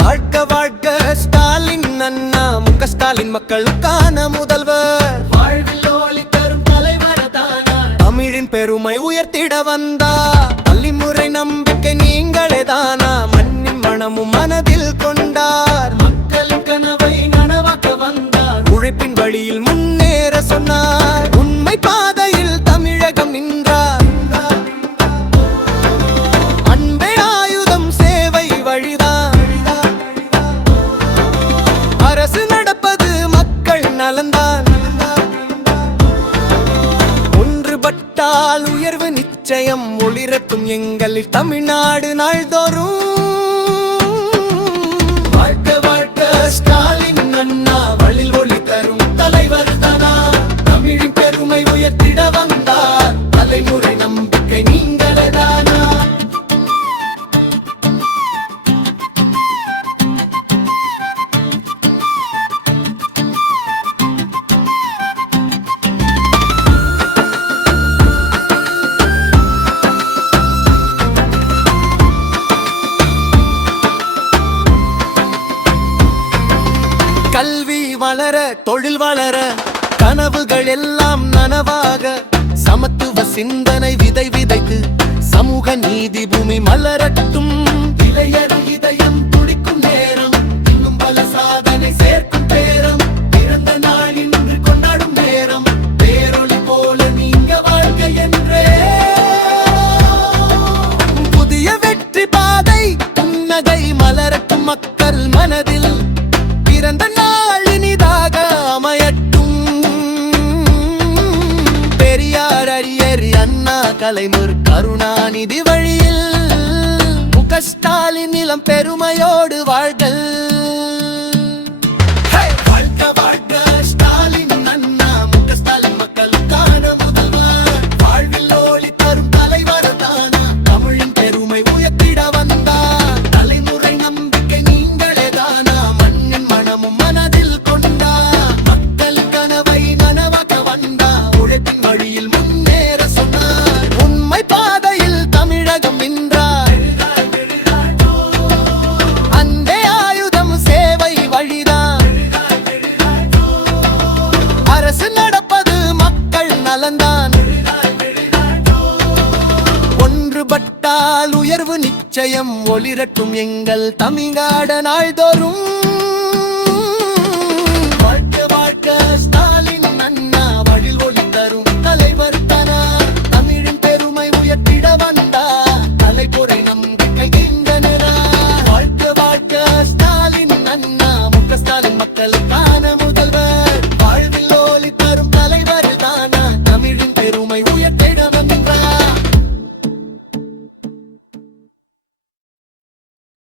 வாழ்க வாழ்க ஸ்டாலின் அண்ணா, முக ஸ்டாலின் மக்களுக்கான முதல்வர். வாழ்வில் ஒளி தரும் தலைவர் தானா, தமிழின் பெருமை உயர்த்திட வந்தார். தலைமுறை நம்பிக்கை நீங்களே தானா, மண்ணின் மனமும் மனதில் கொண்டார். மக்களின் கனவை நனவாக்க வந்தார், உழைப்பின் வழியில் முன்னேற சொன்னார். உண்மை பாதையில் தமிழகம் நின்றார். அன்பே ஆயுதம், சேவை வழிதான். அரசு நடப்பது மக்கள் நலன்தான். ஒன்றுபட்டால் உயர்வு நிச்சயம், ஒளிரட்டும் எங்களில் தமிழ்நாடு நாள்தோறும். வாழ்க வாழ்க ஸ்டாலின் அண்ணா, வழில் ஒளி தரும் தலைவர் தானா, தமிழின் பெருமை உயர்த்திட வந்தார். தலைமுறை நம்பிக்கை நீங்களே தானா. கல்வி வளர, தொழில் வளர, கனவுகள் எல்லாம் நனவாக, சமத்துவ சிந்தனை விதை விதைத்து சமூக நீதி பூமி மலரட்டும். இளையர் இதயம் துடிக்கும் நேரம், இன்னும் பல சாதனை சேர்க்கும் பேரம். பிறந்த நாள் இன்று கொண்டாடும் நேரம், பேரொளி போல நீங்க வாழ்க என்றே. புதிய வெற்றி பாதை, புன்னகை மலரட்டும் மக்கள் மனதில். பிறந்த நாள் இனிதாக அமையட்டும். பெரியார், அரியர், அண்ணா, கலைஞர், கருணாநிதி வழியில் முக ஸ்டாலின் நிலம் பெருமையோடு வாழ்கள். வாழ்க வாழ்க ஸ்டாலின் அண்ணா, முக ஸ்டாலின் மக்களுக்கான முதல்வர். வாழ்வில் ஒளி தரும் தலைவர் தானா, தமிழின் பெருமை உயர்த்திட வந்தார். தலைமுறை நம்பிக்கை நீங்களே தானா, மண்ணின் மனமும் மனதில் கொண்டார். மக்கள் கனவை நனவாக்க வந்தார், உழைப்பின் வழியில் முன்னேற சொன்னார். உண்மை பாதையில் தமிழகம் நின்றார். அன்பே ஆயுதம், சேவை வழிதான். அரசு நடப்பது மக்கள் நலன்தான். ஒன்றுபட்டால் உயர்வு நிச்சயம், ஒளிரட்டும் எங்கள் தமிழ்நாடு நாள்தோறும்.